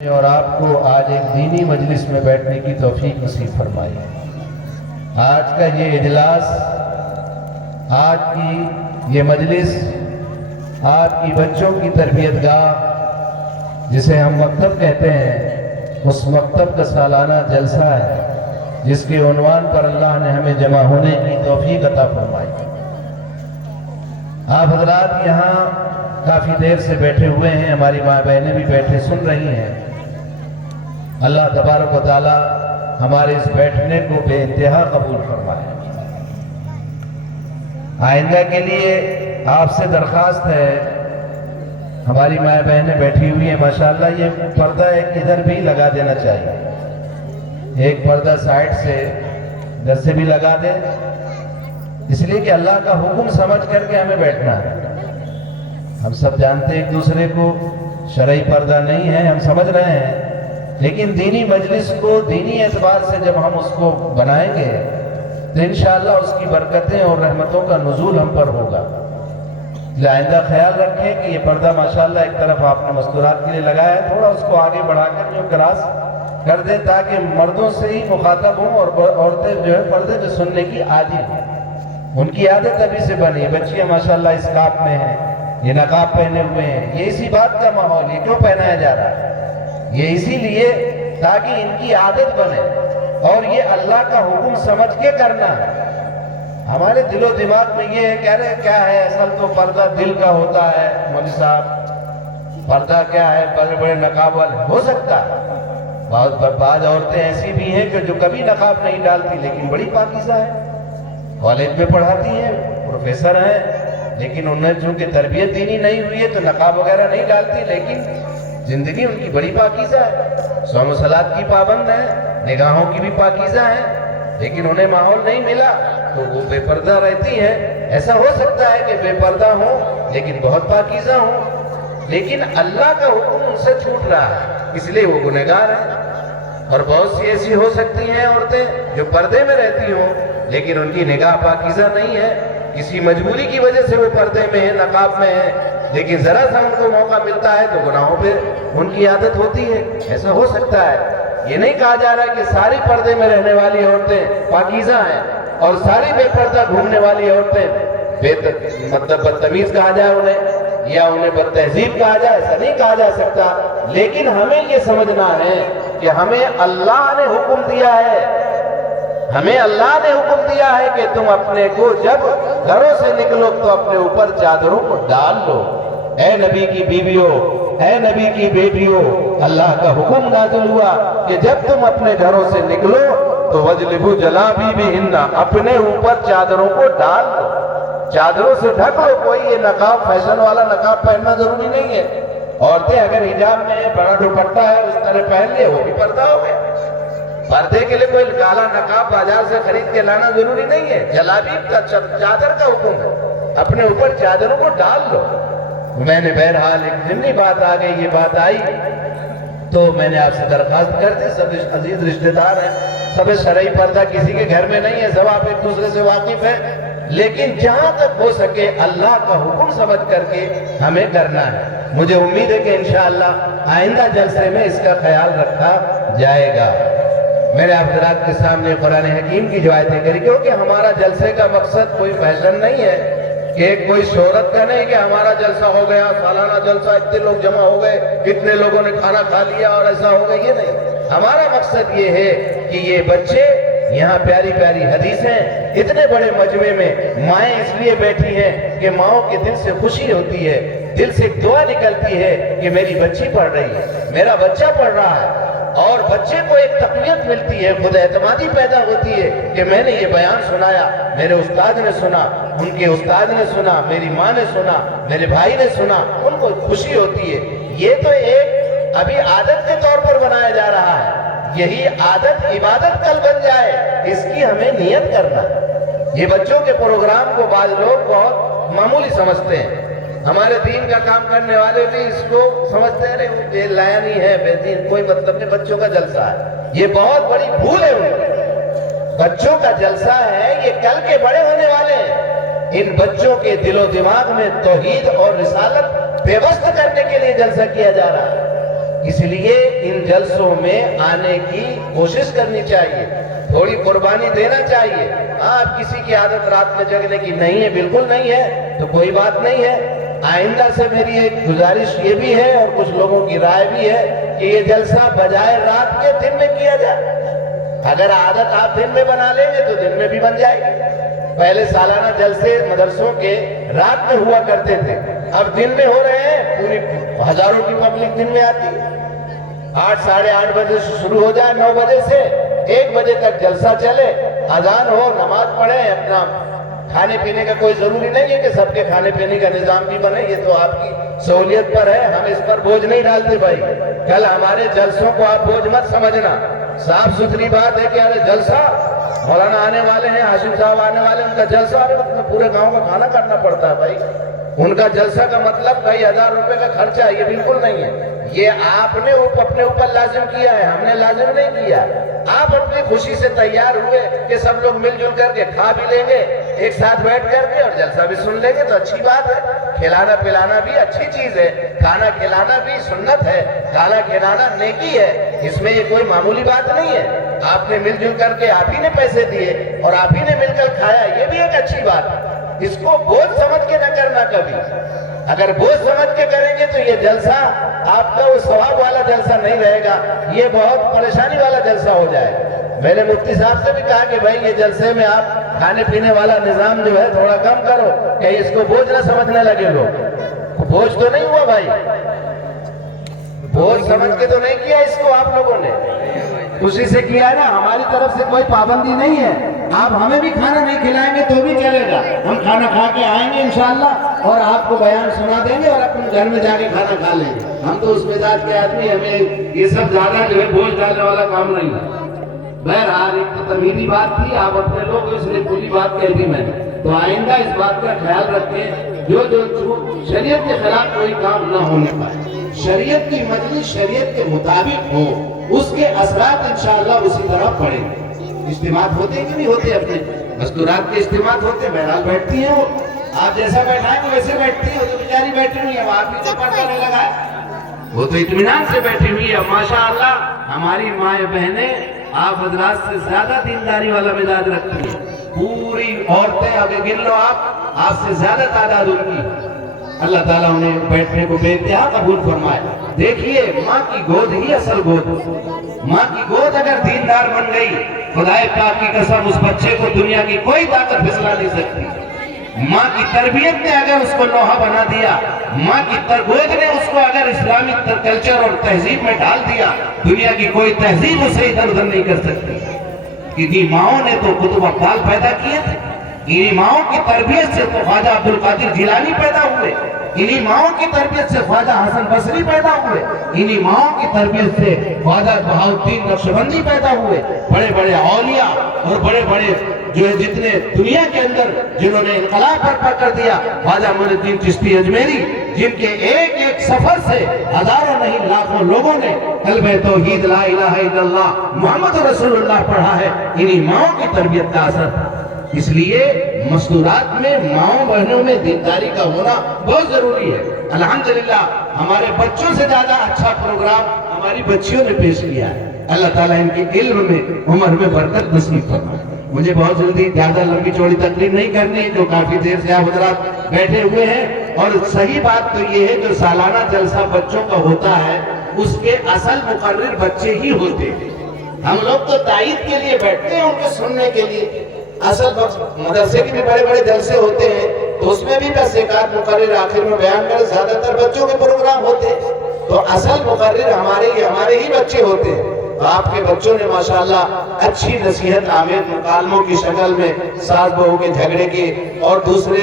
اور آپ کو آج ایک دینی مجلس میں بیٹھنے کی توفیق نصیب فرمائی۔ آج کا یہ اجلاس، آج کی یہ مجلس آپ کی بچوں کی تربیت گاہ جسے ہم مکتب کہتے ہیں، اس مکتب کا سالانہ جلسہ ہے جس کے عنوان پر اللہ نے ہمیں جمع ہونے کی توفیق عطا فرمائی۔ آپ حضرات یہاں کافی دیر سے بیٹھے ہوئے ہیں، ہماری ماں بہنیں بھی بیٹھے سن رہی ہیں۔ اللہ تبارک و تعالی ہمارے اس بیٹھنے کو بے انتہا قبول فرمائے۔ آئندہ کے لیے آپ سے درخواست ہے، ہماری ماں بہنیں بیٹھی ہوئی ہیں، ماشاءاللہ یہ پردہ ایک ادھر بھی لگا دینا چاہیے، ایک پردہ سائڈ سے ادھر سے بھی لگا دیں، اس لیے کہ اللہ کا حکم سمجھ کر کے ہمیں بیٹھنا ہے۔ ہم سب جانتے ہیں ایک دوسرے کو شرعی پردہ نہیں ہے، ہم سمجھ رہے ہیں، لیکن دینی مجلس کو دینی اعتبار سے جب ہم اس کو بنائیں گے تو انشاءاللہ اس کی برکتیں اور رحمتوں کا نزول ہم پر ہوگا۔ آئندہ خیال رکھیں کہ یہ پردہ ماشاءاللہ ایک طرف آپ نے مستورات کے لیے لگایا ہے، تھوڑا اس کو آگے بڑھا کر جو کراس کر دیں تاکہ مردوں سے ہی مخاطب ہوں اور عورتیں جو ہے پردے میں سننے کی عادی ہیں، ان کی عادت ابھی سے بنی۔ بچیاں ماشاءاللہ اسکارف میں ہیں، یہ نقاب پہنے ہوئے ہیں، یہ اسی بات کا ماحول، یہ کیوں پہنایا جا رہا ہے؟ یہ اسی لیے تاکہ ان کی عادت بنے اور یہ اللہ کا حکم سمجھ کے کرنا ہے۔ ہمارے دل و دماغ میں یہ ہے، کہہ رہے کیا ہے، اصل تو پردہ دل کا ہوتا ہے مولوی صاحب، پردہ کیا ہے، بڑے بڑے نقاب والے ہو سکتا ہے۔ بعض عورتیں ایسی بھی ہیں کہ جو کبھی نقاب نہیں ڈالتی لیکن بڑی پاکیزہ ہے، کالج میں پڑھاتی ہیں، پروفیسر ہیں، لیکن انہیں چونکہ تربیت دینی نہیں ہوئی ہے تو نقاب وغیرہ نہیں ڈالتی، لیکن زندگی ان کی بڑی پاکیزہ ہے، صوم و صلات کی پابند ہے، نگاہوں کی بھی پاکیزہ ہے، لیکن انہیں ماحول نہیں ملا تو وہ بے پردہ رہتی ہیں۔ ایسا ہو سکتا ہے کہ بے پردہ ہوں لیکن بہت پاکیزہ ہوں، لیکن اللہ کا حکم ان سے چھوٹ رہا ہے، اس لیے وہ گنہگار ہیں۔ اور بہت سی ایسی ہو سکتی ہیں عورتیں جو پردے میں رہتی ہوں لیکن ان کی نگاہ پاکیزہ نہیں ہے، کسی مجبوری کی وجہ سے وہ پردے میں ہیں، نقاب میں ہیں، لیکن ذرا سا ان کو موقع ملتا ہے تو گناہوں پہ ان کی عادت ہوتی ہے۔ ایسا ہو سکتا ہے، یہ نہیں کہا جا رہا کہ ساری پردے میں رہنے والی عورتیں پاکیزہ ہیں اور ساری بے پردہ گھومنے والی عورتیں مطلب بدتمیز کہا جائے انہیں یا انہیں بدتہذیب کہا جائے، ایسا نہیں کہا جا سکتا، لیکن ہمیں یہ سمجھنا ہے کہ ہمیں اللہ نے حکم دیا ہے، ہمیں اللہ نے حکم دیا ہے کہ تم اپنے کو جب گھروں سے نکلو تو اپنے اوپر چادروں کو ڈال لو۔ اے نبی کی بیویوں، اے نبی کی بیٹیوں، اللہ کا حکم نازل ہوا کہ جب تم اپنے گھروں سے نکلو تو وَجْلِبُوا جَلَابِیبِہِنَّ، اپنے اوپر چادروں کو ڈال لو، چادروں سے ڈھک لو۔ کوئی یہ نقاب فیشن والا نقاب پہننا ضروری نہیں ہے، عورتیں اگر حجاب میں بڑا دوپٹہ ہے اس طرح پہن لے وہ بھی پردہ ہو گیا۔ پردے کے لیے کوئی کالا نقاب بازار سے خرید کے لانا ضروری نہیں ہے، جلابیب کا چادر کا حکم ہے، اپنے اوپر چادروں کو ڈال لو۔ میں نے بہرحال ایک ضمنی بات آ گئی، یہ بات آئی تو میں نے آپ سے درخواست کر دی، سب عزیز رشتہ دار ہیں، سب شرعی پردہ کسی کے گھر میں نہیں ہے، سب آپ ایک دوسرے سے واقف ہیں، لیکن جہاں تک ہو سکے اللہ کا حکم سمجھ کر کے ہمیں کرنا ہے۔ مجھے امید ہے کہ انشاءاللہ آئندہ جلسے میں اس کا خیال رکھا جائے گا۔ میں نے آپ حضرات کے سامنے قرآن حکیم کی جو آیتیں کری، کیونکہ ہمارا جلسے کا مقصد کوئی فیشن نہیں ہے کہ کوئی شہرت کا نہیں کہ ہمارا جلسہ ہو گیا، سالانہ جلسہ، اتنے لوگ جمع ہو گئے، اتنے لوگوں نے کھانا کھا لیا اور ایسا ہو گیا، یہ نہیں۔ ہمارا مقصد یہ ہے کہ یہ بچے یہاں پیاری پیاری حدیثیں، اتنے بڑے مجمع میں مائیں اس لیے بیٹھی ہیں کہ ماؤں کے دل سے خوشی ہوتی ہے، دل سے ایک دعا نکلتی ہے کہ میری بچی پڑھ رہی ہے، میرا بچہ پڑھ رہا ہے، اور بچے کو ایک تقویت ملتی ہے، خود اعتمادی پیدا ہوتی ہے کہ میں نے یہ بیان سنایا، میرے استاد نے سنا، ان کے استاد نے سنا، میری ماں نے سنا، میرے بھائی نے سنا، ان کو خوشی ہوتی ہے۔ یہ تو ایک ابھی عادت کے طور پر بنایا جا رہا ہے، یہی عادت عبادت کل بن جائے، اس کی ہمیں نیت کرنا ہے۔ یہ بچوں کے پروگرام کو بعض لوگ بہت معمولی سمجھتے ہیں، ہمارے دین کا کام کرنے والے بھی اس کو سمجھتے ہیں یہ لائنی ہے، بے دین، کوئی مطلب نہیں، بچوں کا جلسہ ہے، یہ بہت بڑی بھول ہے ان کی۔ بچوں کا جلسہ ہے، یہ کل کے بڑے ہونے والے ہیں، ان بچوں کے دل و دماغ میں توحید اور رسالت پیوست کرنے کے لیے جلسہ کیا جا رہا ہے۔ اس لیے ان جلسوں میں آنے کی کوشش کرنی چاہیے، تھوڑی قربانی دینا چاہیے۔ آپ کسی کی عادت رات میں جگنے کی نہیں ہے، بالکل نہیں ہے، تو کوئی بات نہیں ہے۔ آئندہ سے میری ایک گزارش یہ بھی ہے اور کچھ لوگوں کی رائے بھی ہے کہ یہ جلسہ بجائے رات کے دن میں کیا جائے۔ اگر عادت آپ دن میں بنا لیں گے تو دن میں بھی بن جائے گی۔ پہلے سالانہ جلسے مدرسوں کے رات میں ہوا کرتے تھے، اب دن میں ہو رہے ہیں، پوری ہزاروں کی پبلک دن میں آتی ہے۔ 8 ساڑھے 8 بجے سے شروع ہو جائے، 9 بجے سے 1 بجے تک جلسہ چلے، اذان ہو، نماز پڑھیں، اپنا کھانے پینے کا کوئی ضروری نہیں ہے کہ سب کے کھانے پینے کا نظام بھی بنے، یہ تو آپ کی سہولیت پر ہے، ہم اس پر بوجھ نہیں ڈالتے بھائی۔ کل ہمارے جلسوں کو آپ بوجھ مت سمجھنا، صاف ستھری بات ہے کہ ارے جلسہ، مولانا آنے والے ہیں، ہاشم صاحب آنے والے ہیں، ان کا جلسہ، ارے پورے گاؤں کا کھانا کرنا پڑتا ہے بھائی۔ ان کا جلسہ کا مطلب کئی ہزار روپے کا خرچہ، یہ بالکل نہیں ہے۔ یہ آپ نے اپنے اوپر لازم کیا ہے، ہم نے لازم نہیں کیا۔ آپ اپنی خوشی سے تیار ہوئے کہ سب لوگ مل جل کر کے کھا بھی لیں گے، ایک ساتھ بیٹھ کر کے، اور جلسہ بھی سن لیں گے، تو اچھی بات ہے۔ کھلانا پلانا بھی اچھی چیز ہے، کھانا کھلانا بھی سنت ہے، کھانا کھلانا نیکی ہے، اس میں یہ کوئی معمولی بات نہیں ہے۔ آپ نے مل جل کر کے آپ ہی نے پیسے دیے اور آپ ہی نے مل کر کھایا، یہ بھی ایک اچھی بات ہے۔ اس کو بوجھ سمجھ کے نہ کرنا کبھی۔ اگر بوجھ سمجھ کے کریں گے تو یہ جلسہ آپ کا وہ ثواب والا جلسہ نہیں رہے گا، یہ بہت پریشانی والا جلسہ ہو جائے گا۔ میں نے مفتی صاحب سے بھی کہا کہ بھائی یہ جلسے میں آپ کھانے پینے والا نظام جو ہے تھوڑا کم کرو، کہ اس کو بوجھ نہ سمجھنے لگے لوگ۔ بوجھ تو نہیں ہوا بھائی، بوجھ سمجھ کے تو نہیں کیا اس کو آپ لوگوں نے، خوشی سے کیا ہے نا۔ ہماری طرف سے کوئی پابندی نہیں ہے، آپ ہمیں بھی کھانا نہیں کھلائیں گے تو بھی چلے گا، ہم کھانا کھا کے آئیں گے انشاءاللہ اور آپ کو بیان سنا دیں گے اور اپنے گھر میں جا کے کھانا کھا لیں گے۔ ہم تو اس مزاج کے آدمی، ہمیں یہ سب زیادہ جو ہے بوجھ ڈالنے والا کام نہیں ہے۔ بہرحال ایک تو تمیزی بات تھی، آپ اپنے لوگ اس لیے پوری بات کہہ دی میں نے، تو آئندہ اس بات کا خیال رکھیں، جو شریعت کے خلاف کوئی کام نہ ہونے پائے، شریعت کی مجلس شریعت کے مطابق ہو، اس کے اثرات انشاءاللہ اسی طرح پڑیں گے۔ اجتماعات ہوتے ہیں کہ نہیں ہوتے؟ اپنے مستورات کے اجتماعات ہوتے ہیں، بہرحال بیٹھتی ہیں وہ، آپ جیسا بیٹھائیں گے ویسے بیٹھتی ہیں، وہ تو بیچاری بیٹھی ہوئی ہے، آپ بھی تو پردہ نہیں لگائے، وہ تو اطمینان سے بیٹھی ہوئی ہے۔ ماشاءاللہ ہماری مائیں بہنیں آپ حضرات سے زیادہ دینداری والا مزاج رکھتی ہیں، پوری عورتیں اگر گن لو آپ سے زیادہ تعداد ان کی، اللہ تعالیٰ انہیں بیٹھنے کو بے انتہا قبول فرمائے۔ دیکھیے ماں کی گود ہی اصل گود، ماں کی گود اگر دیندار بن گئی، خدائے پاک کی قسم اس بچے کو دنیا کی کوئی طاقت پھسلا نہیں سکتی۔ ماں کی تربیت نے اگر اس کو لوہا بنا دیا، ماں کی گود نے اس کو اگر اسلامی کلچر اور تہذیب میں ڈال دیا، دنیا کی کوئی تہذیب اسے ادھر ادھر نہیں کر سکتی۔ انہی ماؤں نے تو قطب ابدال پیدا کیے تھے، انہی ماؤں کی تربیت سے تو خواجہ عبدالقادر جیلانی پیدا ہوئے، انہی ماؤں کی تربیت سے خواجہ حسن بصری پیدا ہوئے، انہی ماؤں کی تربیت سے خواجہ بہاؤالدین نقشبندی پیدا ہوئے۔ بڑے بڑے اولیاء اور بڑے بڑے جو ہے جتنے دنیا کے اندر جنہوں نے انقلاب برپا کر دیا، خواجہ معین الدین چشتی اجمیری، جن کے ایک ایک سفر سے ہزاروں نہیں لاکھوں لوگوں نے کلمہ توحید لا الہ الا اللہ محمد رسول اللہ پڑھا ہے، انہی ماؤں کی تربیت کا اثر۔ اس لیے مستورات میں ماؤں بہنوں میں دینداری کا ہونا بہت ضروری ہے۔ الحمدللہ ہمارے بچوں سے زیادہ اچھا پروگرام ہماری بچیوں نے پیش کیا ہے۔ اللہ تعالیٰ ان کے علم میں عمر میں برکت نصیب فرمائے۔ مجھے بہت جلدی زیادہ لمبی چوڑی تقریر نہیں کرنی ہے، جو کافی دیر سے آپ حضرات بیٹھے ہوئے ہیں، اور صحیح بات تو یہ ہے جو سالانہ جلسہ بچوں کا ہوتا ہے اس کے اصل مقرر بچے ہی ہوتے ہیں۔ ہم لوگ تو تائید کے لیے بیٹھتے ہیں ان کے سننے کے لیے۔ اصل مدرسے کے بھی بڑے بڑے جلسے ہوتے ہیں تو اس میں بھی بس ایک آدھ مقرر آخر میں بیان کرے، زیادہ تر بچوں کے پروگرام ہوتے ہیں، تو اصل مقرر ہمارے ہی بچے ہوتے ہیں۔ تو آپ کے بچوں نے ماشاءاللہ اچھی نصیحت آمیز مکالموں کی شکل میں ساس بہو کے جھگڑے کے اور دوسرے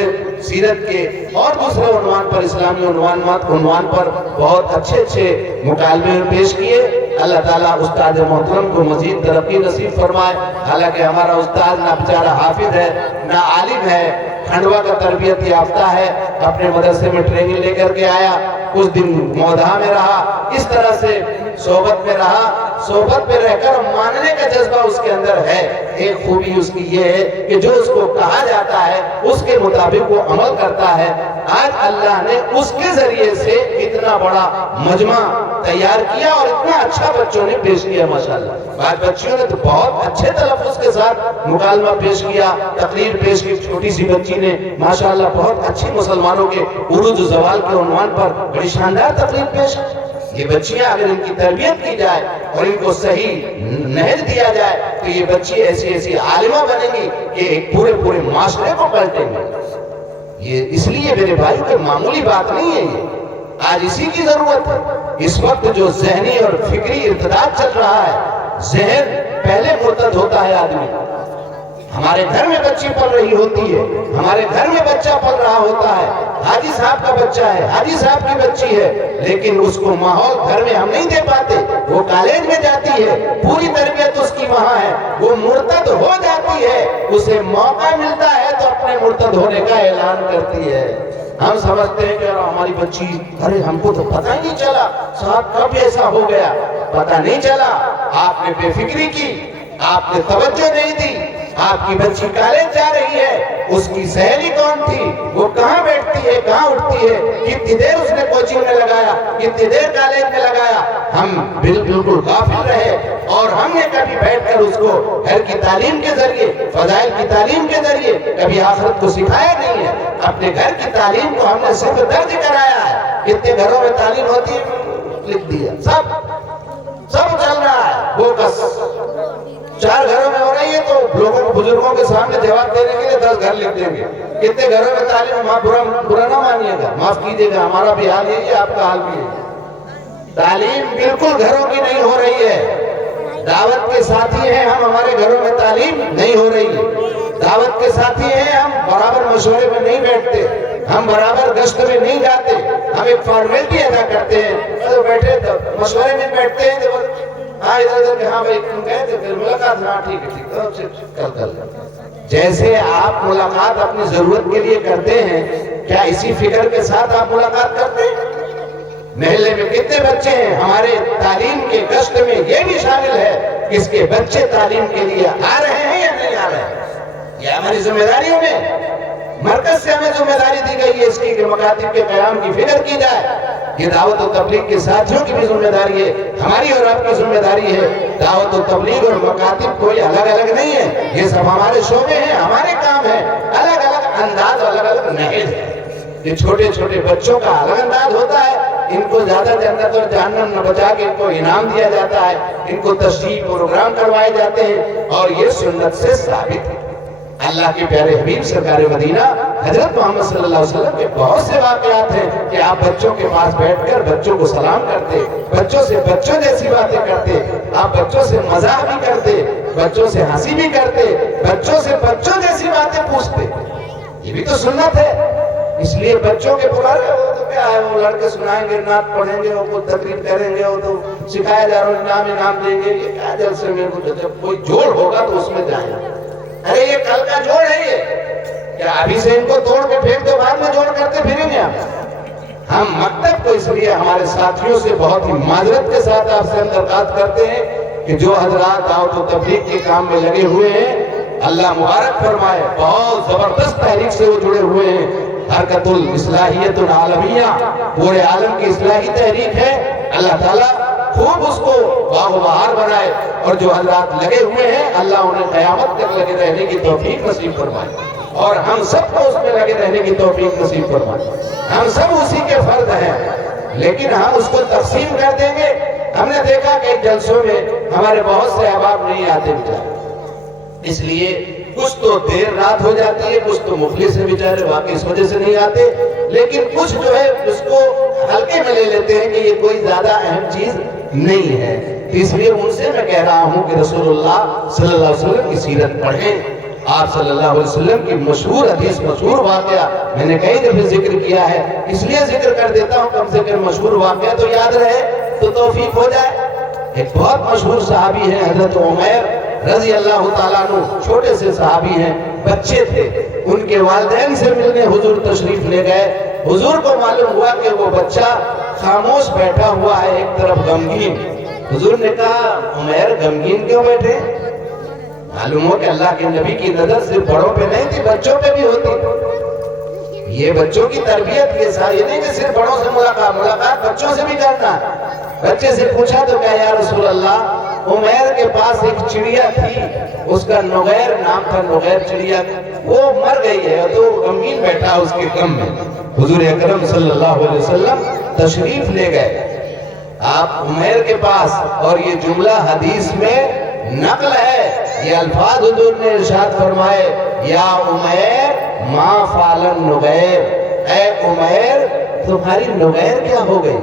سیرت کے اور دوسرے عنوان پر، اسلامی عنوان پر بہت اچھے اچھے مکالمے پیش کیے۔ اللہ تعالیٰ استاد محترم کو مزید ترقی نصیب فرمائے۔ حالانکہ ہمارا استاد نہ بیچارہ حافظ ہے نہ عالم ہے، کھنڈوا کا تربیت یافتہ ہے، اپنے مدرسے میں ٹریننگ لے کر کے آیا، کچھ دن مودھا میں رہا، اس طرح سے صحبت میں رہا، صحبت میں رہ کر ماننے کا جذبہ اس کے اندر ہے۔ ایک خوبی اس کی یہ ہے کہ جو اس کو کہا جاتا ہے اس کے مطابق وہ عمل کرتا ہے۔ آج اللہ نے اس کے ذریعے سے اتنا بڑا مجمع تیار کیا اور اتنا اچھا بچوں نے پیش کیا ماشاءاللہ۔ بعض بچیوں نے تو بہت اچھے تلفظ کے ساتھ مکالمہ پیش کیا، تقریر پیش کی۔ چھوٹی سی بچی نے ماشاءاللہ بہت اچھی مسلمانوں کے عروج و زوال کے عنوان پر بڑی شاندار تقریر پیش کی۔ یہ بچیاں اگر ان کی تربیت کی جائے اور ان کو صحیح نہج دیا جائے تو یہ بچی ایسی ایسی عالمہ بنیں گی کہ ایک پورے معاشرے کو پلٹیں گے۔ یہ اس لیے میرے بھائیوں کہ معمولی بات نہیں ہے، یہ آج اسی کی ضرورت ہے۔ اس وقت جو ذہنی اور فکری ارتداد چل رہا ہے، ذہن پہلے مرتد ہوتا ہے آدمی۔ ہمارے گھر میں بچی پل رہی ہوتی ہے، ہمارے گھر میں بچہ پل رہا ہوتا ہے، حاجی صاحب کا بچہ ہے، حاجی صاحب کی بچی ہے، لیکن اس کو ماحول گھر میں ہم نہیں دے پاتے۔ وہ کالج میں جاتی ہے، پوری تربیت اس کی وہاں ہے، وہ مرتد ہو جاتی ہے، اسے موقع ملتا ہے تو اپنے مرتد ہونے کا اعلان کرتی ہے۔ ہم سمجھتے ہیں کہ ہماری بچی، ارے ہم کو تو پتہ ہی نہیں چلا صاحب کب ایسا ہو گیا، پتہ نہیں چلا۔ آپ نے بے فکری کی، آپ نے توجہ نہیں دی۔ آپ کی بچی کالج جا رہی ہے، اس کی سہیلی کون تھی، وہ کہاں بیٹھتی ہے، کہاں اٹھتی ہے، کتنی دیر اس نے کوچنگ میں لگایا، کتنی دیر کالج میں لگایا، ہم بالکل غافل رہے۔ اور ہم نے کبھی بیٹھ کر اس کو گھر کی تعلیم کے ذریعے، فضائل کی تعلیم کے ذریعے کبھی آخرت کو سکھایا نہیں ہے۔ اپنے گھر کی تعلیم کو ہم نے صرف درج کرایا ہے۔ کتنے گھروں میں تعلیم ہوتی ہے لکھ دیا، سب چل رہا ہے بوکس۔ 4 گھروں میں ہو رہی ہے تو لوگوں کو، بزرگوں کے سامنے جواب دینے کے لیے 10 گھر لکھ دیں گے۔ کتنے گھروں میں تعلیم، برا نہ مانیے گا، معاف کیجیے گا، ہمارا بھی حال یہی ہے، آپ کا حال بھی ہے۔ تعلیم بالکل گھروں کی نہیں ہو رہی ہے۔ دعوت کے ساتھی ہیں ہم، ہمارے گھروں میں تعلیم نہیں ہو رہی ہے۔ دعوت کے ساتھی ہیں ہم، برابر مشورے میں نہیں بیٹھتے، ہم برابر گشت میں نہیں جاتے، ہم ایک فارمیلٹی ادا کرتے ہیں، تو بیٹھے مشورے میں بیٹھتے ہیں، ہاں ادھر کہ ہاں بھائی تم گئے تھے، پھر ملاقات، ہاں ٹھیک ہے کل جیسے آپ ملاقات اپنی ضرورت کے لیے کرتے ہیں، کیا اسی فکر کے ساتھ آپ ملاقات کرتے ہیں؟ محلے میں کتنے بچے ہیں ہمارے تعلیم کے گشت میں یہ بھی شامل ہے کہ اس کے بچے تعلیم کے لیے آ رہے ہیں یا نہیں آ رہے ہیں؟ یہ ہماری ذمہ داریوں میں، مرکز سے ہمیں ذمہ داری دی گئی ہے اس کی کہ مکاتب کے قیام کی فکر کی جائے۔ یہ دعوت و تبلیغ کے ساتھیوں کی بھی ذمہ داری ہے، ہماری اور آپ کی ذمہ داری ہے۔ دعوت و تبلیغ اور مکاتب کوئی الگ الگ نہیں ہے، یہ سب ہمارے شعبے ہیں، ہمارے کام ہیں۔ الگ الگ انداز، الگ الگ نہج ہے۔ یہ چھوٹے بچوں کا الگ انداز ہوتا ہے، ان کو زیادہ جنت اور جہنم نہ بچا کے ان کو انعام دیا جاتا ہے، ان کو تشریح پروگرام کروائے جاتے ہیں، اور یہ سنت سے ثابت ہے۔ اللہ کے پیارے حبیب سرکار مدینہ حضرت محمد صلی اللہ علیہ وسلم کے بہت سے واقعات ہیں کہ آپ بچوں کے پاس بیٹھ کر بچوں کو سلام کرتے، بچوں سے بچوں جیسی باتیں کرتے، آپ بچوں سے مزاح بھی کرتے، بچوں سے ہنسی بھی کرتے، بچوں سے بچوں جیسی باتیں پوچھتے۔ یہ بھی تو سنت ہے۔ اس لیے بچوں کے پکارے، وہ تو کیا ہے، وہ لڑکے سنائیں گے، نعت پڑھیں گے، وہ کوئی تقریر کریں گے، وہ تو سکھایا جا رہا ہے، انعام دیں گے، یہ کیا جلسے میں جب کوئی جوڑ ہوگا تو اس میں جائیں گے۔ ارے یہ کل کا جوڑ ہے، یہ کیا ابھی سے ان کو توڑ کے پھینک دو، بعد میں جوڑ کرتے پھریں گے آپ؟ ہم مکتب کو اس لیے ہمارے ساتھیوں سے بہت ہی معذرت کے ساتھ آپ سے درخواست کرتے ہیں کہ جو حضرات دعوت و تبلیغ کے کام میں لگے ہوئے ہیں، اللہ مبارک فرمائے، بہت زبردست تحریک سے وہ جڑے ہوئے ہیں۔ حرکت الاصلاحیت العالمیہ پورے عالم کی اصلاحی تحریک ہے، اللہ تعالیٰ خوب اس کو باغ و بہار بنائے، اور جو حضرات لگے ہوئے ہیں اللہ انہیں قیامت تک لگے رہنے کی توفیق نصیب فرمائے، اور ہم سب کو اس میں لگے رہنے کی توفیق نصیب فرمائے۔ ہم سب اسی کے فرد ہیں، لیکن ہم اس کو تقسیم کر دیں گے۔ ہم نے دیکھا کہ جلسوں میں ہمارے بہت سے احباب نہیں آتے بیچارے، اس لیے کچھ تو دیر رات ہو جاتی ہے، کچھ تو مفلس ہیں بیچارے، واقعی اس وجہ سے نہیں آتے، لیکن کچھ جو ہے اس کو ہلکے میں لے لیتے ہیں کہ یہ کوئی زیادہ اہم چیز نہیں ہے۔ اس لیے ان سے میں کہہ رہا ہوں کہ رسول اللہ صلی اللہ علیہ وسلم کی سیرت پڑھیں۔ آپ صلی اللہ علیہ وسلم کی مشہور حدیث، مشہور واقعہ میں نے کئی دفعہ ذکر کیا ہے، اس لیے ذکر کر دیتا ہوں، کم سے کم مشہور واقعہ تو یاد رہے تو توفیق ہو جائے۔ ایک بہت مشہور صحابی ہیں حضرت عمیر رضی اللہ تعالیٰ عنہ، چھوٹے سے صحابی ہیں، بچے تھے، ان کے والدین سے ملنے حضور تشریف لے گئے۔ حضور کو معلوم ہوا کہ وہ بچہ خاموش بیٹھا ہوا ہے، ایک طرف غمگین، حضور نے کہا عمیر غمگین کیوں بیٹھے؟ معلوم ہو کہ اللہ کے نبی کی نظر صرف بڑوں پہ نہیں تھی، بچوں پہ بھی ہوتی۔ یہ بچوں کی تربیت کے ساتھ یہ نہیں کہ صرف بڑوں سے ملاقات بچوں سے بھی کرنا۔ بچے سے پوچھا تو کہا یا رسول اللہ عمیر کے پاس ایک چڑیا تھی، اس کا نغیر نام تھا، نغیر چڑیا، وہ مر گئی ہے تو غمگین بیٹھا اس کے غم میں۔ حضور اکرم صلی اللہ علیہ وسلم تشریف لے گئے آپ عمیر کے پاس، اور یہ جملہ حدیث میں نقل ہے، یہ الفاظ حضور نے ارشاد فرمائے یا عمیر ما فعل النغیر، اے عمیر تمہاری نغیر کیا ہو گئی؟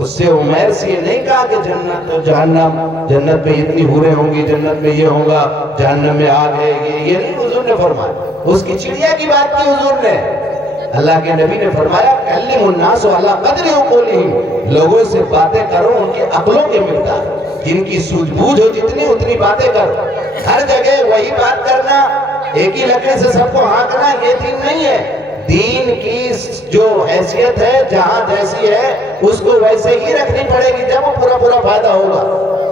اس سے عمیر سے یہ نہیں کہا کہ جنت اور جہنم، جنت میں اتنی حوریں ہوں گی، جنت میں یہ ہوگا، جہنم میں آگ ہے، یہ نہیں حضور نے فرمایا۔ اس کی چڑیا کی بات کی حضور نے۔ اللہ کے نبی نے فرمایا کلم الناس علی قدر عقولہم، لوگوں سے باتیں کرو ان کی عقلوں کے مقدار، جن کی سوجھ بوجھ ہو جتنی اتنی باتیں کرو۔ ہر جگہ وہی بات کرنا، ایک ہی لکڑے سے سب کو ہانکنا، یہ دین نہیں ہے۔ دین کی جو حیثیت ہے جہاں جیسی ہے اس کو ویسے ہی رکھنی پڑے گی، جب وہ پورا فائدہ ہوگا۔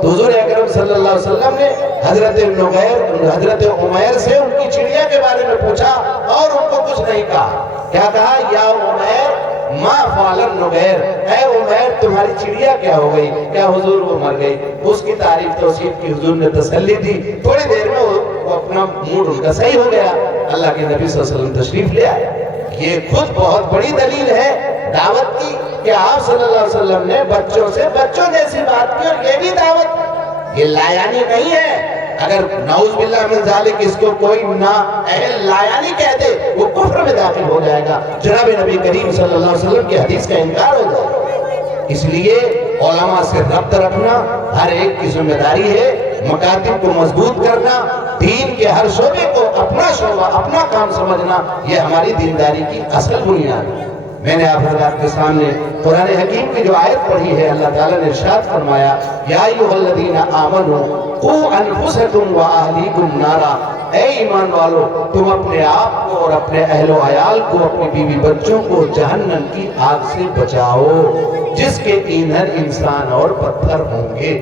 تو حضور اکرم صلی اللہ علیہ وسلم نے حضرت عمیر سے ان کی چڑیا کے بارے میں پوچھا اور ان کو کچھ نہیں کہا۔ کیا کہا؟ یا عمیر ما فعل النغیر، اے عمیر تمہاری چڑیا کیا ہو گئی؟ کیا حضور وہ مر گئی؟ اس کی تعریف توصیف کی، حضور نے تسلی دی، تھوڑی دیر میں وہ اپنا موڈ ان کا صحیح ہو گیا۔ اللہ کے نبی صلی اللہ علیہ وسلم تشریف لے آئے۔ یہ خود بہت بڑی دلیل ہے دعوت کی کہ آپ صلی اللہ علیہ وسلم نے بچوں سے بچوں جیسی بات کی، اور یہ بھی دعوت، یہ لایانی نہیں ہے۔ اگر نعوذ باللہ من ذالک اس کو کوئی نا اہل لایانی کہہ دے وہ کفر میں داخل ہو جائے گا، جناب نبی کریم صلی اللہ علیہ وسلم کی حدیث کا انکار ہو جائے گا۔ اس لیے علماء سے ربط رکھنا ہر ایک کی ذمہ داری ہے، مکاتب کو مضبوط کرنا، دین کے ہر شعبے کو اپنا شعبہ اپنا کام سمجھنا، یہ ہماری دینداری کی اصل بنیاد ہے۔ میں نے آپ حضرات کے سامنے قرآن حکیم کی جو آیت پڑھی ہے، اللہ تعالیٰ نے ارشاد فرمایا یا ایھا الذین آمنوا قوا انفسکم واہلیکم نارا، اے ایمان والو تم اپنے آپ کو اور اپنے اہل و عیال کو، اپنی بیوی بچوں کو جہنم کی آگ سے بچاؤ جس کے ایندھن انسان اور پتھر ہوں گے۔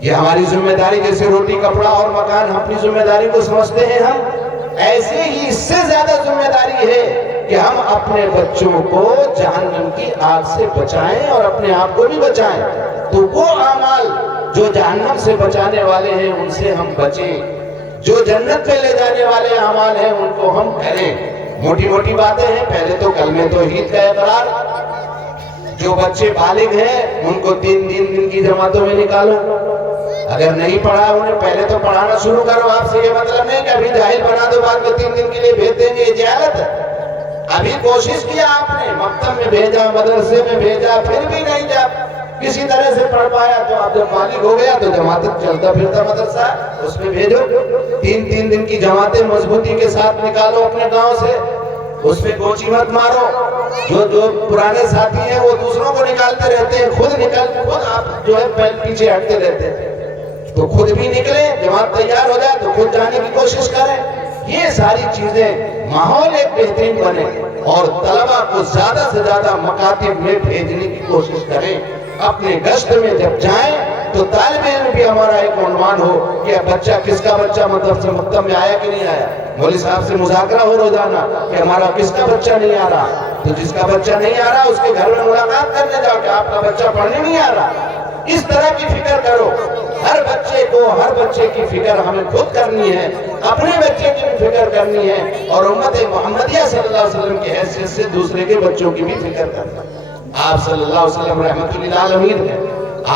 یہ ہماری ذمہ داری، جیسے روٹی کپڑا اور مکان ہم اپنی ذمہ داری کو سمجھتے ہیں، ہم ایسے ہی اس سے زیادہ ذمہ داری ہے کہ ہم اپنے بچوں کو جہنم کی آگ سے بچائیں اور اپنے آپ کو بھی بچائیں۔ تو وہ اعمال جو جہنم سے بچانے والے ہیں ان سے ہم بچیں، جو جنت پہ لے جانے والے اعمال ہیں ان کو ہم کریں۔ موٹی موٹی باتیں ہیں، پہلے تو کلمہ توحید کا اقرار، جو بچے بالغ ہیں ان کو 3 دن کی جماعتوں میں نکالو، اگر نہیں پڑھا انہیں پہلے تو پڑھانا شروع کرو۔ آپ سے یہ مطلب نہیں کہ ابھی جاہل بنا دو بعد میں 3 دن کے لیے بھیج دیں گے، یہ جہالت ہے۔ ابھی کوشش کیا آپ نے، مکتب میں بھیجا، مدرسے میں بھیجا، پھر بھی نہیں، جب کسی طرح سے پڑھ پایا تو اب جب بالغ ہو گیا تو جماعت چلتا پھرتا مدرسہ اس میں بھیجو۔ 3 دن کی جماعتیں مضبوطی کے ساتھ نکالو اپنے گاؤں سے، اس میں گوچی مت مارو۔ جو پرانے ساتھی ہیں وہ دوسروں کو نکالتے رہتے ہیں، خود آپ جو ہے پیچھے ہٹتے رہتے ہیں، تو خود بھی نکلیں، جماعت تیار ہو جائے تو خود جانے کی کوشش کریں۔ یہ ساری چیزیں ماحول ایک بہترین بنے، اور طلبہ کو زیادہ سے زیادہ مکاتب میں بھیجنے کی کوشش کریں۔ اپنے گشت میں جب جائیں تو طالب علم بھی ہمارا ایک عنوان ہو کہ بچہ کس کا بچہ مکتب میں آیا کہ نہیں آیا، مولوی صاحب سے مذاکرہ ہو روزانہ کہ ہمارا کس کا بچہ نہیں آ رہا، تو جس کا بچہ نہیں آ رہا اس کے گھر میں ملاقات کرنے جاؤ کہ آپ کا بچہ پڑھنے نہیں آ رہا۔ اس طرح کی فکر کرو، ہر بچے کی فکر ہمیں خود کرنی ہے، اپنے بچے کی بھی فکر کرنی ہے، اور امت محمدیہ صلی اللہ علیہ وسلم کی حیثیت سے دوسرے کے بچوں کی بھی فکر کرنا۔ آپ صلی اللہ علیہ وسلم رحمت للعالمین ہیں،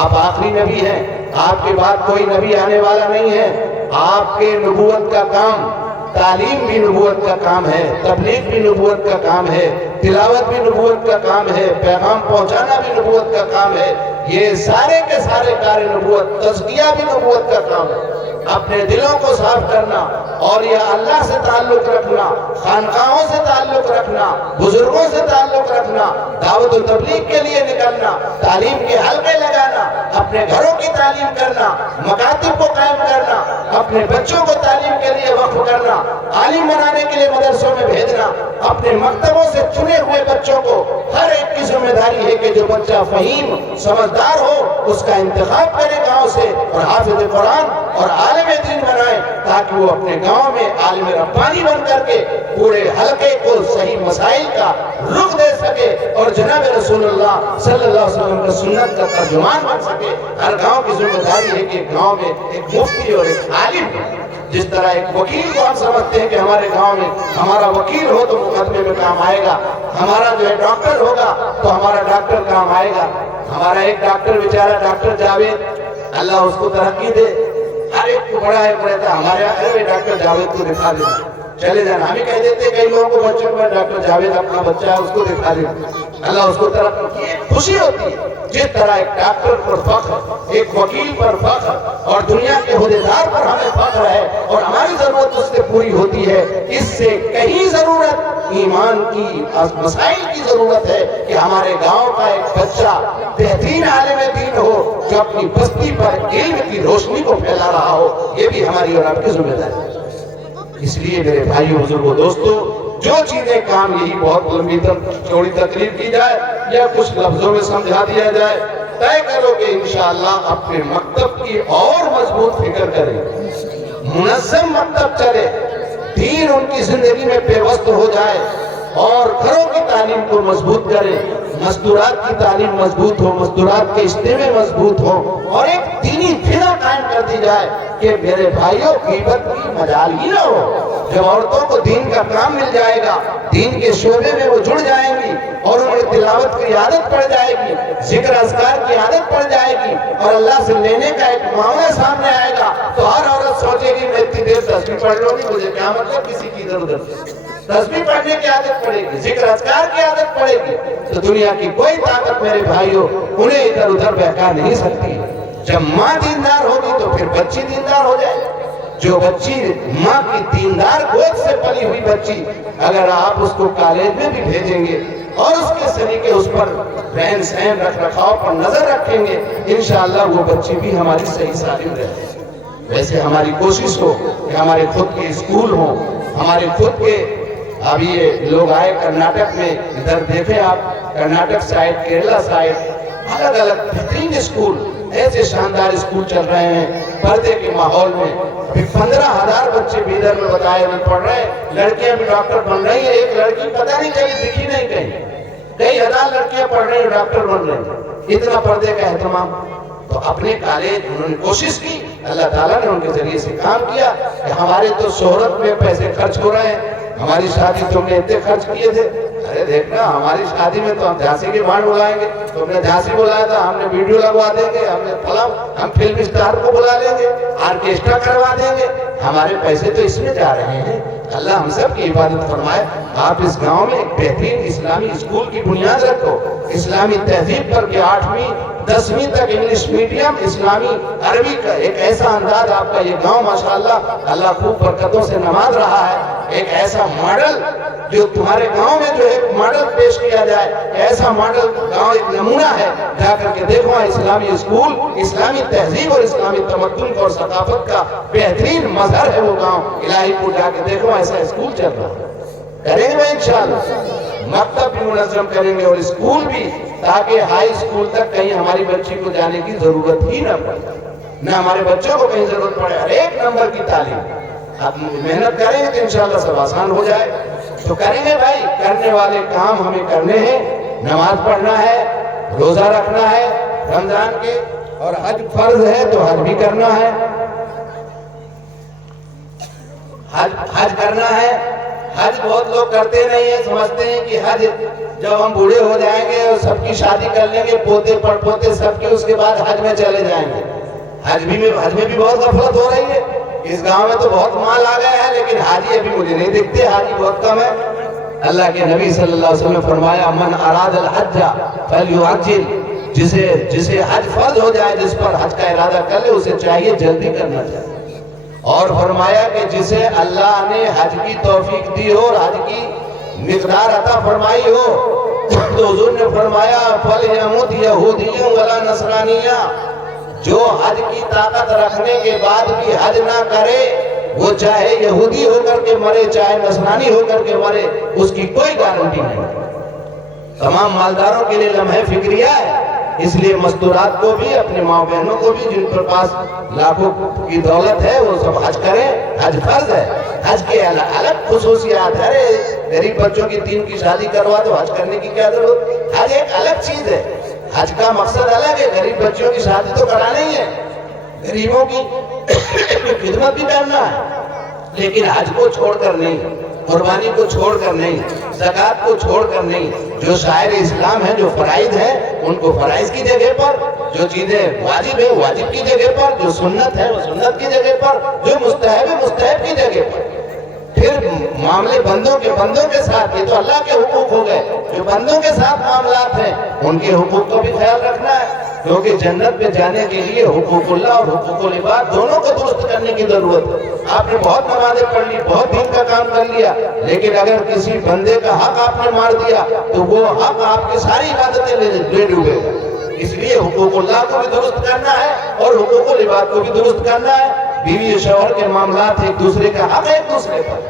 آپ آخری نبی ہیں، آپ کے بعد کوئی نبی آنے والا نہیں ہے۔ آپ کے نبوت کا کام، تعلیم بھی نبوت کا کام ہے، تبلیغ بھی نبوت کا کام ہے، تلاوت بھی نبوت کا کام ہے، پیغام پہنچانا بھی نبوت کا کام ہے، یہ سارے کے سارے کار نبوت، تزکیہ بھی نبوت کا کام ہے۔ اپنے دلوں کو صاف کرنا اور یہ اللہ سے تعلق رکھنا، خانقاہوں سے تعلق رکھنا، بزرگوں سے تعلق رکھنا، دعوت و تبلیغ کے لیے نکلنا، تعلیم کے حلقے لگانا، اپنے گھروں کی تعلیم کرنا، مکاتب کو قائم کرنا، اپنے بچوں کو تعلیم کے لیے وقف کرنا، عالم بنانے کے لیے مدرسوں میں بھیجنا، اپنے مکتبوں سے چنے ہوئے بچوں کو ہر ایک کی ذمہ داری ہے کہ جو بچہ فہیم سمجھدار ہو اس کا انتخاب کرے گاؤں سے اور حافظ قرآن اور عالم دین بنائے، تاکہ وہ اپنے گاؤں میں عالم ربانی بن کر کے پورے حلقے کو صحیح مسائل کا رخ دے سکے اور جناب رسول اللہ صلی اللہ علیہ وسلم کا سنت کا ترجمان بن سکے۔ ہر گاؤں کی ذمہ داری ہے کہ گاؤں میں ایک مفتی اور ایک عالم، جس طرح ایک وکیل کو ہم سمجھتے ہیں کہ ہمارے گاؤں میں ہمارا وکیل ہو تو مقدمے میں کام آئے گا، ہمارا جو ہے ڈاکٹر ہوگا تو ہمارا ڈاکٹر کام آئے گا۔ ہمارا ایک ڈاکٹر بیچارہ ڈاکٹر جاوید، اللہ اس کو ترقی دے، ہر ایک کو بڑا ہے بڑا تھا ہمارے یہاں، ارے ڈاکٹر جاوید کو دکھا دینا، چلے جانا۔ ہم ہی کہہ دیتے ہیں کئی لوگوں کو بچوں میں ڈاکٹر جاوید اپنا بچہ ہے اس کو دکھا دینا، اللہ اس کو ترقی کی خوشی ہوتی ہے۔ جس طرح ایک ڈاکٹر پر فخر، ایک وکیل پر فخر اور دنیا کے عہدیدار پر ہمیں فخر ہے اور ہماری ضرورت اس سے پوری ہوتی ہے، اس سے کہیں ضرورت ایمان کی مسائل کی ضرورت ہے کہ ہمارے گاؤں کا ایک بچہ بہترین عالم دین ہو جو اپنی بستی پر علم کی روشنی کو پھیلا رہا ہو۔ یہ بھی ہماری اور آپ کی ذمہ داری ہے۔ اس لیے میرے بھائیو بزرگوں دوستو، جو چیزیں کام یہی بہت لمبی چوڑی تقریر کی جائے یا کچھ لفظوں میں سمجھا دیا جائے، طے کرو کہ انشاءاللہ اپنے مکتب کی اور مضبوط فکر کریں، منظم مکتب چلے، دین ان کی زندگی میں پیوست ہو جائے اور گھروں کی تعلیم کو مضبوط کریں، مزدورات کی تعلیم مضبوط ہو، مزدورات کے اجتماع مضبوط ہو اور ایک دینی فضا قائم کر دی جائے کہ میرے بھائیوں غیبت کی مجال ہی نہ ہو۔ جب عورتوں کو دین کا کام مل جائے گا، دین کے شعبے میں وہ جڑ جائیں گی اور انہیں تلاوت کی عادت پڑ جائے گی، ذکر اذکار کی عادت پڑ جائے گی اور اللہ سے لینے کا ایک معاملہ سامنے آئے گا تو ہر عورت سوچے گی میں اتنی دیر تسبیح پڑھ لوں گی، مجھے کیا مطلب کسی کی ادھر ادھر تسبیح پڑھنے کی عادت پڑے گی، ذکر اذکار کی عادت پڑے گی تو دنیا کی کوئی طاقت میرے بھائیوں انہیں ادھر ادھر بہکا نہیں سکتی۔ جب ماں دیندار ہوگی تو پھر بچی دیندار ہو جائے۔ جو بچی ماں کی دیندار گود سے پلی ہوئی بچی اگر آپ اس کو کالج میں بھی بھیجیں گے اور اس کے سلیقے اس پر رہن سہن رکھ رکھاؤ پر نظر رکھیں گے، انشاءاللہ وہ بچی بھی ہماری صحیح سالم رہے۔ ویسے ہماری کوشش ہو کہ ہمارے خود کے اسکول ہوں، ہمارے خود کے، اب یہ لوگ آئے کرناٹک میں، ادھر دیکھیں آپ کرناٹک سائڈ، کیرلا سائڈ، الگ الگ بہترین اسکول، ایسے شاندار اسکول چل رہے ہیں پردے کے ماحول میں۔ 15,000 بچے بھی ادھر میں بتائے ہوئے پڑھ رہے ہیں، لڑکیاں بھی ڈاکٹر بن رہی ہیں، ایک لڑکی پتہ نہیں چلی دکھی نہیں کہیں، کئی ہزار لڑکیاں پڑھ رہی ہیں ڈاکٹر بن رہی ہیں، اتنا پردے کا اہتمام۔ تو اپنے کالج انہوں نے کوشش کی، اللہ تعالیٰ نے ان کے ذریعے سے کام کیا کہ ہمارے تو شہرت میں پیسے خرچ ہو رہے ہیں، ہماری شادی تم نے اتنے خرچ کیے تھے، ارے دیکھنا ہماری شادی میں تو ہم جھانسی کے بانڈ بلائیں گے، تم نے جھانسی بلایا تھا، ہم نے ویڈیو لگوا دیں گے، ہم نے فلم، ہم فلم اسٹار کو بلا لیں گے، آرکیسٹرا کروا دیں گے، ہمارے پیسے تو اس میں جا رہے ہیں۔ اللہ ہم سب کی حفاظت فرمائے۔ آپ اس گاؤں میں ایک بہترین اسلامی اسکول کی بنیاد رکھو، اسلامی تہذیب پر کہ 8ویں 10ویں تک انگلش میڈیم، اسلامی عربی کا ایک ایسا انداز آپ کا یہ گاؤں ماشاءاللہ اللہ خوب برکتوں سے نواز رہا ہے۔ ایک ایسا ماڈل جو تمہارے گاؤں میں جو ایک ماڈل پیش کیا جائے، ایسا ماڈل گاؤں ایک نمونہ ہے، جا کر کے دیکھو اسلامی اسکول، اسلامی تہذیب اور اسلامی تمدن اور ثقافت کا بہترین مظہر ہے وہ گاؤں الہی پور، جا کے دیکھو ایسا اسکول چل رہا ہے۔ کریں گے انشاءاللہ، مکتب بھی منظم کریں گے اور اسکول بھی، تاکہ ہائی اسکول تک کہیں ہماری بچی کو جانے کی ضرورت ہی نہ پڑے، نہ ہمارے بچوں کو کہیں ضرورت پڑے، ہر ایک نمبر کی تعلیم۔ اب محنت کریں گے تو انشاءاللہ سب آسان ہو جائے۔ تو کریں گے بھائی، کرنے والے کام ہمیں کرنے ہیں، نماز پڑھنا ہے، روزہ رکھنا ہے رمضان کے، اور حج فرض ہے تو حج بھی کرنا ہے، حج کرنا ہے۔ حج بہت لوگ کرتے نہیں ہیں، سمجھتے ہیں کہ حج جب ہم بوڑھے ہو جائیں گے اور سب کی شادی کر لیں گے، پوتے پڑ پوتے سب کی، اس کے بعد حج میں چلے جائیں گے۔ حج میں بھی بہت غفلت ہو رہی ہے۔ اس گاؤں میں تو بہت مال آ گیا ہے لیکن حاجی ابھی مجھے نہیں دکھتے، حاجی بہت کم ہے۔ اللہ کے نبی صلی اللہ علیہ وسلم نے فرمایا من اراد الحج فلیعجل، جسے حج فرض ہو جائے، جس پر حج کا ارادہ کر لے، اسے چاہیے جلدی کرنا چاہیے۔ اور فرمایا کہ جسے اللہ نے حج کی توفیق دی ہو اور حج کی مقدار عطا فرمائی ہو تو حضور نے فرمایا فَلْيَمُتْ يَهُودِيٌّ وَلَا نَصْرَانِيٌّ، جو حج کی طاقت رکھنے کے بعد بھی حج نہ کرے وہ چاہے یہودی ہو کر کے مرے چاہے نصرانی ہو کر کے مرے، اس کی کوئی گارنٹی نہیں۔ تمام مالداروں کے لیے لمحہ فکریہ ہے، اس لیے مستورات کو بھی اپنے ماں بہنوں کو بھی جن پر پاس لاکھوں کی دولت ہے وہ سب حج کریں، حج فرض ہے۔ حج کے الگ خصوصیات ہے، غریب بچوں کی 3 کی شادی کروا تو حج کرنے کی کیا ضرورت؟ حج ایک الگ چیز ہے، حج کا مقصد الگ ہے، غریب بچوں کی شادی تو کرانا ہی ہے، غریبوں کی خدمت بھی کرنا ہے، لیکن حج کو چھوڑ کر نہیں، قربانی کو چھوڑ کر نہیں، زکوٰۃ کو چھوڑ کر نہیں۔ جو شاعر اسلام ہیں، جو فرائض ہیں ان کو فرائض کی جگہ پر، جو چیزیں واجب ہیں واجب کی جگہ پر، جو سنت ہے وہ سنت کی جگہ پر، جو مستحب ہے مستحب کی جگہ پر۔ پھر معاملے بندوں کے ساتھ، یہ تو اللہ کے حقوق ہو گئے، جو بندوں کے ساتھ معاملات ہیں ان کے حقوق کو بھی خیال رکھنا ہے، کیونکہ جنت میں جانے کے لیے حقوق اللہ اور حقوق العباد دونوں کو درست کرنے کی ضرورت ہے۔ آپ نے بہت نمازیں پڑھ لی، بہت دین کا کام کر لیا، لیکن اگر کسی بندے کا حق آپ نے مار دیا تو وہ حق آپ کی ساری عبادتیں لے ڈوبے گا۔ اس لیے حقوق اللہ کو بھی درست کرنا ہے اور حقوق العباد کو بھی درست کرنا ہے۔ بیوی شوہر کے معاملات ایک دوسرے کا حق ہے ایک دوسرے پر،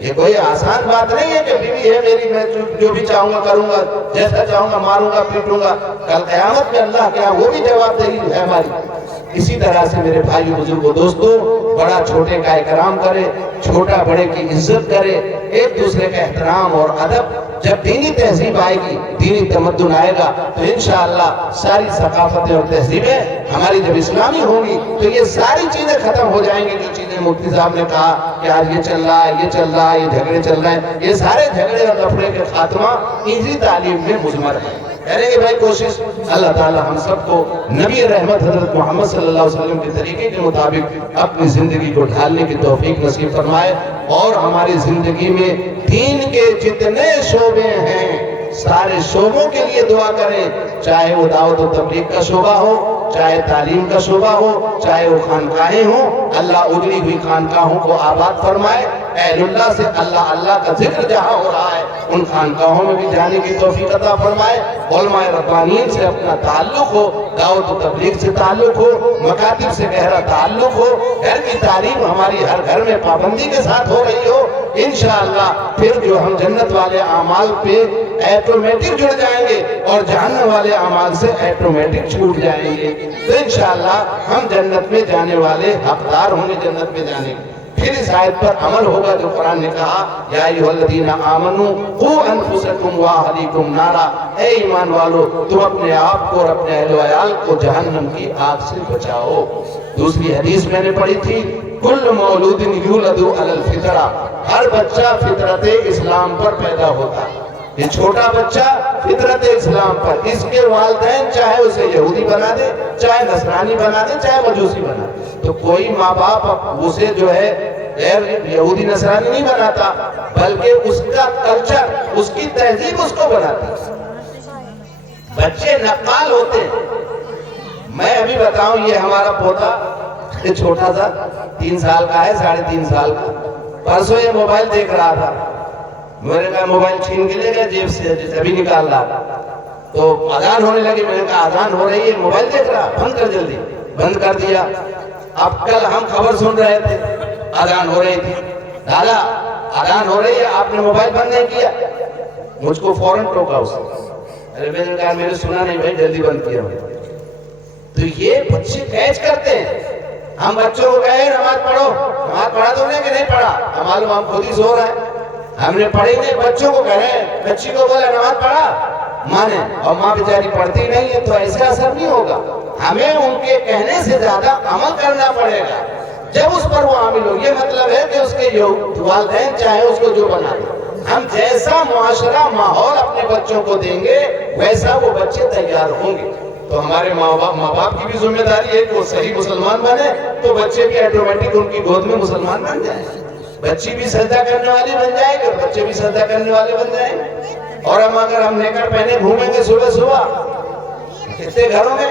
یہ کوئی آسان بات نہیں ہے کہ بیوی ہے میری، میں جو بھی چاہوں گا کروں گا، جیسا چاہوں گا ماروں گا پیٹوں گا، کل قیامت میں اللہ کیا وہ بھی جواب دہی ہے ہماری۔ اسی طرح سے میرے بھائیو بزرگوں دوستو، بڑا چھوٹے کا اکرام کرے، چھوٹا بڑے کی عزت کرے، ایک دوسرے کا احترام اور ادب۔ جب دینی تہذیب آئے گی، دینی تمدن آئے گا تو انشاءاللہ ساری ثقافتیں اور تہذیبیں ہماری جب اسلامی ہوں گی تو یہ ساری چیزیں ختم ہو جائیں گی۔ جو چیزیں مفتی صاحب نے کہا کہ آج یہ چل رہا ہے، یہ چل رہا ہے، یہ جھگڑے چل رہے ہیں، یہ سارے جھگڑے اور لفڑے کے خاتمہ اسی تعلیم میں مضمر ہے۔ کہنے کہ بھائی کوشش اللہ تعالی ہم سب کو نبی رحمت حضرت محمد صلی اللہ علیہ وسلم کے طریقے کے مطابق اپنی زندگی کو ڈھالنے کی توفیق نصیب فرمائے، اور ہماری زندگی میں دین کے جتنے شعبے ہیں سارے شعبوں کے لیے دعا کریں، چاہے وہ دعوت و تبلیغ کا شعبہ ہو، چاہے تعلیم کا شعبہ ہو، چاہے وہ خانقاہیں ہوں، اللہ اجڑی ہوئی خانقاہوں کو آباد فرمائے۔ اہل اللہ سے اللہ کا ذکر جہاں ہو رہا ہے ان خانقاہوں میں بھی جانے کی توفیق عطا فرمائے۔ علماء ربانیین سے اپنا تعلق ہو، دعوت و تبلیغ سے تعلق ہو، مکاتب سے گہرا تعلق ہو، گھر کی تعلیم ہماری ہر گھر میں پابندی کے ساتھ ہو رہی ہو، انشاءاللہ پھر جو ہم جنت والے اعمال پہ ایٹومیٹک جڑ جائیں گے اور جہنم والے اعمال سے ایٹومیٹک چھوٹ جائیں گے، تو انشاءاللہ ہم جنت میں جانے والے حقدار ہوں گے جنت میں جانے کے۔ پھر اس آیت پر عمل ہوگا جو قرآن نے کہا یا ایھا الذین آمنوا قوا انفسکم واہلیکم نارا، اے ایمان والو تم اپنے آپ کو اور اپنے اہل و عیال کو جہنم کی آگ سے بچاؤ۔ دوسری حدیث میں نے پڑھی تھی کل مولود یولد علی الفطرہ، ہر بچہ فطرت اسلام پر پیدا ہوتا ہے۔ یہ چھوٹا بچہ فطرت اسلام پر، اس کے والدین چاہے اسے یہودی بنا دے، چاہے نصرانی بنا دے، چاہے مجوسی بنا دے، تو کوئی ماں باپ اسے جو ہے غیر یہودی نصرانی نہیں بناتا، بلکہ اس کا کلچر، اس کی تہذیب اس کو بناتی ہے۔ بچے نقال ہوتے ہیں۔ میں ابھی بتاؤں، یہ ہمارا پوتا چھوٹا سا 3 سال کا ہے، 3.5 سال کا، پرسوں یہ موبائل دیکھ رہا تھا، میں نے کہا موبائل چھین کے لے گیا جیب سے، ابھی نکال رہا تو اذان ہونے لگی، میں نے کہا اذان ہو رہی ہے موبائل دیکھ رہا، بند کر جلدی، بند کر دیا۔ اب کل ہم خبر سن رہے تھے، اذان ہو رہی تھی، دادا اذان ہو رہی ہے آپ نے موبائل بند نہیں کیا، مجھ کو فوراً ٹوکا اس نے، میں نے کہا میں نے سنا نہیں بھائی، جلدی بند کیا۔ تو یہ بچے کیچ کرتے ہیں۔ ہم بچوں کو کہیں نماز پڑھو، نماز پڑھا تو نہیں کہ نہیں پڑھا، ہمارے ہم خود ہی سو رہے ہیں، ہم نے پڑھی نہیں۔ بچوں کو کہہ رہے ہیں، بچی کو بولا نماز پڑھا، مانے، اور ماں بیچاری پڑھتی نہیں ہے، تو ایسا اثر نہیں ہوگا۔ ہمیں ان کے کہنے سے زیادہ عمل کرنا پڑے گا، جب اس پر وہ عامل ہو۔ یہ مطلب ہے کہ اس کے والدین چاہے اس کو جو بنا دیں، ہم جیسا معاشرہ ماحول اپنے بچوں کو دیں گے ویسا وہ بچے تیار ہوں گے۔ تو ہمارے ماں باپ کی بھی ذمہ داری ہے کہ وہ صحیح مسلمان بنے، تو بچے بھی ایٹومیٹک ان کی گود میں مسلمان بن جائیں، بچی بھی سجدہ کرنے والی بن جائے گی اور بچے بھی سجدہ کرنے والے بن جائیں گے۔ اور ہم اگر نیکر پہنے گھومیں گے صبح صبح کتنے گھروں میں